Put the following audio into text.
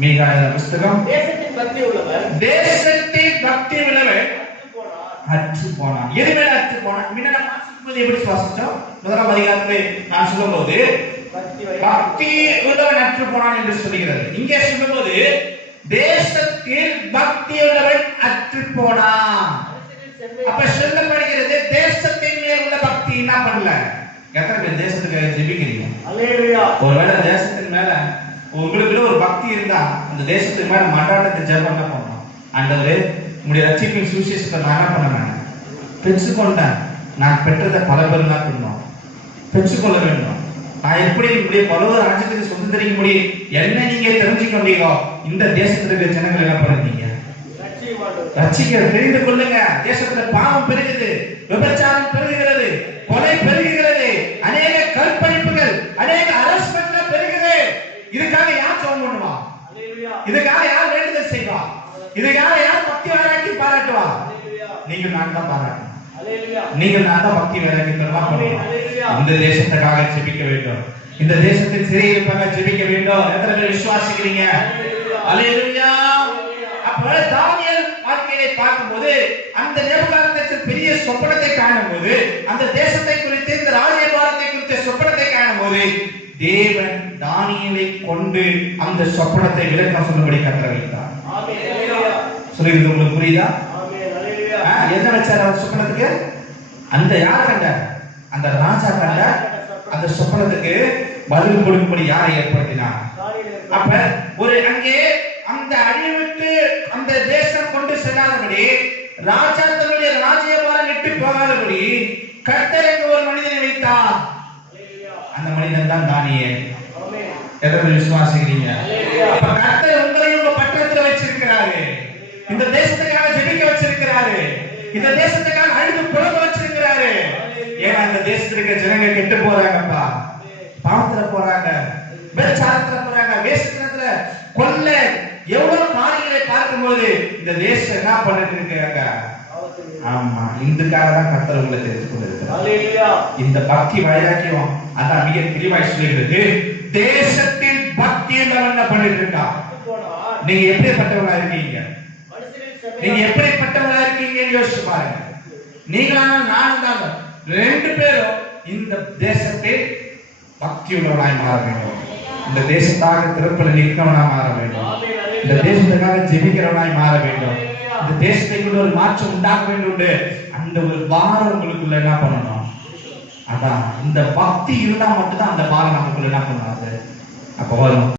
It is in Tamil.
மீகாயா புத்தகம் தேசத்தின் பக்தி உள்ளவர் அற்று போனான். எது மேல அற்று போனான்? முன்ன நம்ம வாசிக்கும்போது எப்படி வாசிச்சோம்? முதலாம் அதிகாரத்திலே நான் சொல்லும்போது பக்தி உள்ளவன் அற்று போனான் என்று சொல்லுகிறது. இங்கே சொல்லும்போது தேசத்தில் பக்தி உள்ளவன் அற்று போனான். அப்ப சொல்லப்படுகிறது தேசத்தின் மேல் உள்ள பக்தி என்ன பண்ணல. எத்தனை பேர் தேசத்துக்கு ஜெபிக்கிறீங்க? அல்லேலூயா. ஒருவேளை தேசத்தின் மேல உங்களுக்குள்ள ஒரு பக்தி இருந்தா அந்த தேசத்துக்கு மேல மன்றாட்டத்தை ஜெபம் என்ன பண்ணணும்? ஆண்டவரே உங்களுடைய ரட்சிப்பின் சுவிசேஷத்தை நான் என்ன பண்ணேன்? பெற்றுக்கொண்டேன். நான் பெற்றதை பல பேர் என்ன பண்ணணும்? பெற்றுக்கொள்ள வேண்டும். நான் எப்படி இப்படியே பலவர் ராஜ்யத்துக்கு சுதந்திரிக்க முடியும்? என்ன நீங்க தெரிஞ்சுக்கொண்டீங்க? இந்த தேசத்துக்கு ஜனங்கள் என்ன பண்ணுறீங்க? ரட்சிக்க தெரிந்து கொள்ளுங்க. தேசத்துல பாவம் பெருகுது, விபச்சாரம் பெருகுகிறது, கொலை பெருகுகிறது, அநேக கற்பழிப்புகள், அநேக அரஸ்மெண்ட்ல பெருகுது. இதுக்காக யார் ஜெபம் பண்ணுவா? இதுக்காக யார் வேண்டுதல் செய்வா? இதுக்காக யார் பக்தி வைராக்கியம் பாராட்டுவா? நீங்கள் நான் தான் பாராட்டணும். நீங்கள் நான் தான் பக்தி வைராக்கியத்தெல்லாம் பண்ணுவோம். இந்த தேசத்துக்காக ஜெபிக்க வேண்டும். இந்த தேசத்தில் சிறையிருப்பாக ஜெபிக்க வேண்டும். எத்தனை பேர் விசுவாசிக்கிறீங்க? அல்லேலூயா. அப்ப தானியேல் வாழ்க்கையை பார்க்கும்போது அந்த நேபுகாத்நேச்சர் பெரிய சொப்பனத்தை காணும்போது, அந்த தேசத்தை குறித்து இந்த ராஜ்யபாரத்தை குறித்த சொப்பனத்தை காணும்போது தேவன் தானியேலை கொண்டு அந்த சொப்பனத்தை விளக்கம் சொல்லும்படி கட்டளை வைத்தார். சொல்லுகிறது உங்களுக்கு புரியுதா? என்ன வச்சார் அவர் சொப்பனத்துக்கு? அந்த யார் கண்ட? அந்த ராஜா கண்ட அந்த சொப்பனத்துக்கு பதில் கொடுக்கும்படி யாரை ஏற்படுத்தினார்? அப்ப ஒரு அங்கே அந்த அழிவுக்கு அந்த தேசம் கொண்டு செல்லாதபடி, ராஜா தன்னுடைய ராஜ்யபாரம் விட்டு போகாதபடி கர்த்தர் என்ற ஒரு மனிதனை வைத்தார். அந்த மனிதன் தான் தானியேல். எத்தனை விசுவாசிக்கிறீங்க? அப்ப கர்த்தர் உங்களையும் உங்க பட்டணத்துல வச்சிருக்கிறாரு. இந்த தேசத்துக்காக ஜெபிக்க வச்சிருக்கிறாரு. இந்த தேசத்துக்காக அழுது புலம்ப வச்சிருக்கிறாரு. ஏன்னா இந்த தேசத்துக்கு ஜனங்க கெட்டு போறாங்கப்பா, பாவத்துல போறாங்க, விபச்சாரத்துல போறாங்க, வேசித்தனத்துல, கொள்ளை, எவ்வளவு காரியங்களை பார்க்கும்போது இந்த தேசம் என்ன பண்ணிட்டு இருக்காங்க? ஆமா, இதுக்காக தான் கர்த்தர் உங்களை தெரிந்து கொண்டிருக்கிறார். இந்த பக்தி வைராக்கியம் அதான் மிக தெளிவாய் சொல்லுகிறது. தேசத்தில் பக்தி என்ன பண்ணிட்டு இருக்கா? நீங்க எப்படிப்பட்டவங்களா இருக்கீங்க? நீங்க எப்படிப்பட்டவங்களா இருக்கீங்கன்னு யோசிச்சு பாருங்க. நீங்களான நானும் தான் ரெண்டு பேரும் இந்த தேசத்தில் பக்தி உள்ளவனாய் மாற வேண்டும். இந்த தேசத்தாக திருப்பல நிற்கவனா மாற வேண்டும். இந்த தேசத்துக்காக ஜெபிக்கிறவனாய் மாற வேண்டும். இந்த தேசத்துக்குள்ள ஒரு மாற்றம் உண்டாக்க வேண்டும். அந்த ஒரு பாரம் உங்களுக்குள்ள என்ன பண்ணணும்? அதான் இந்த பக்தி இருந்தா மட்டும்தான் அந்த பாரம் நமக்குள்ள என்ன பண்ணாது அப்ப வரும்.